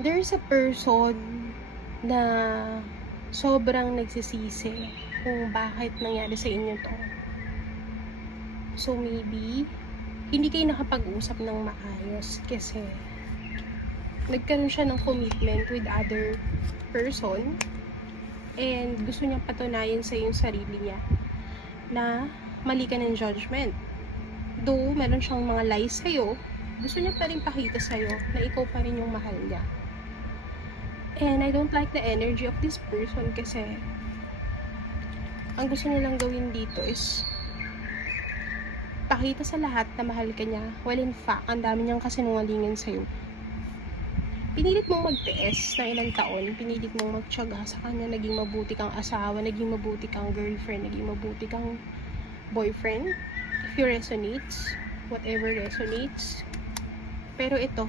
There's a person na sobrang nagsisisi kung bakit nangyari sa inyo 'to. So maybe, hindi kayo nakapag-usap ng maayos kasi nagkaroon siya ng commitment with other person and gusto niyang patunayan sa yung sarili niya na mali ka ng judgment. Though meron siyang mga lies sa'yo, gusto niya pa rin pakita sa'yo na ikaw pa rin yung mahal niya. And I don't like the energy of this person kasi ang gusto nilang gawin dito is pakita sa lahat na mahal ka niya, while in fact, ang dami niyang kasinungalingan sa'yo. Pinilit mong magtiis ng ilang taon, pinilit mong magtiyaga sa kanya, naging mabuti kang asawa, naging mabuti kang girlfriend, naging mabuti kang boyfriend. If you resonates, whatever resonates. Pero ito,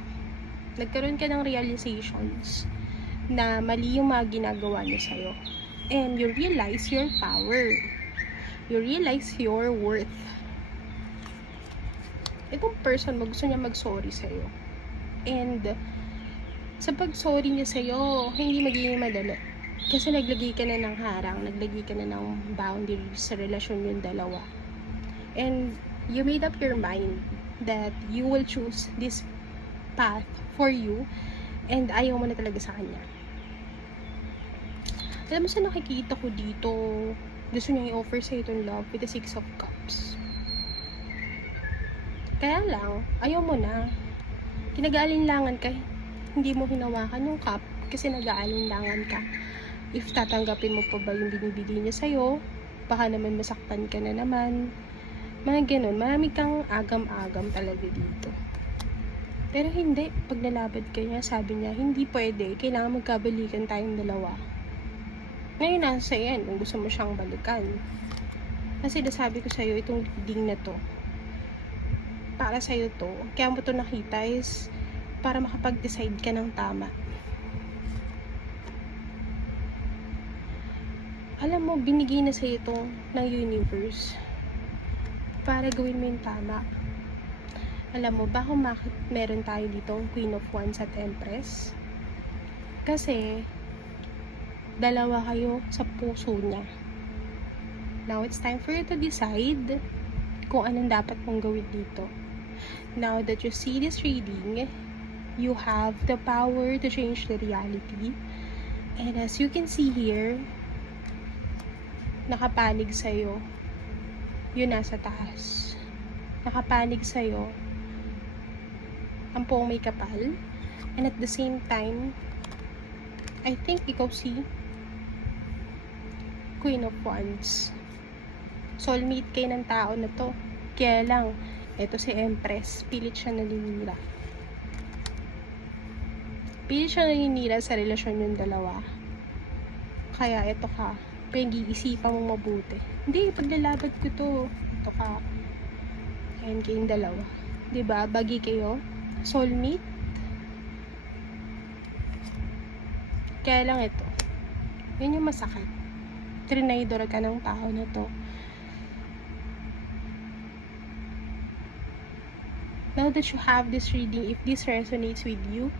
nagkaroon ka ng realizations na mali yung mga ginagawa niya sa'yo. And you realize your power. You realize your worth. Itong person mo, gusto niya mag-sorry sa'yo. And sa pag-sorry niya sa'yo, hindi magiging madali. Kasi naglagay ka na ng harang, naglagay ka na ng boundaries sa relasyon yung dalawa. And you made up your mind that you will choose this path for you and ayaw mo na talaga sa kanya. Alam mo sa nakikita ko dito, gusto niya i-offer sa'yo itong love with the 6 of Cups. Kaya lang, ayaw mo na. Kinag-aalinlangan ka, hindi mo hinawakan yung cup kasi nag-aalinlangan ka. If tatanggapin mo pa ba yung binibigay niya sa'yo, baka naman masaktan ka na naman. Mga ganun, marami kang agam-agam talaga dito. Pero hindi, pag nalabad ka niya, sabi niya, hindi pwede, kailangan magkabalikan tayong dalawa. Ngayon nasa yan, kung gusto mo siyang balikan. Kasi nasabi ko sa'yo, itong reading na to, para sa'yo to, kaya mo to nakita is para makapag-decide ka ng tama. Alam mo, binigay na sa'yo to ng universe para gawin mo yung tama. Alam mo ba kung bakit meron tayo dito Queen of Wands at Empress? Kasi dalawa kayo sa puso niya. Now it's time for you to decide kung anong dapat mong gawin dito. Now that you see this reading, you have the power to change the reality. And as you can see here, nakapanig sa'yo yun nasa taas. Nakapanig sa'yo ang poong may kapal. And at the same time, I think ikaw si Queen of Wands. Soulmate kayo ng tao na to. Kaya lang, eto si Empress, pilit siya naninira. Pilit siya naninira sa relasyon yung dalawa. Kaya eto ka, pag-iisipan mong mabuti. Hindi, paglalabat ko to. Ito ka. Ayan kayong dalawa. Diba? Bagi kayo. Soulmate. Kaya lang ito. Yun yung masakit. Trinaydor ka ng tao na to. Now that you have this reading, if this resonates with you,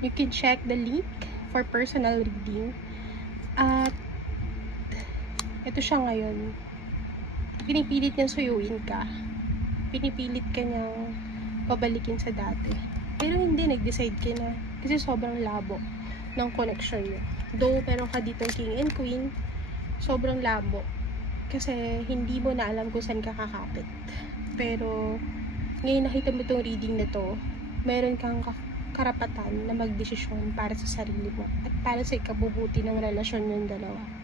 you can check the link for personal reading. At ito siya ngayon. Pinipilit niyang suyuin ka. Pinipilit ka niyang pabalikin sa dati. Pero hindi, nag-decide ka na. Kasi sobrang labo ng connection niyo. Though, meron ka dito King and Queen, sobrang labo. Kasi hindi mo na alam kung saan ka kakapit. Pero ngayon nakita mo itong reading na to, meron kang karapatan na magdesisyon para sa sarili mo at para sa ikabubuti ng relasyon yung dalawa.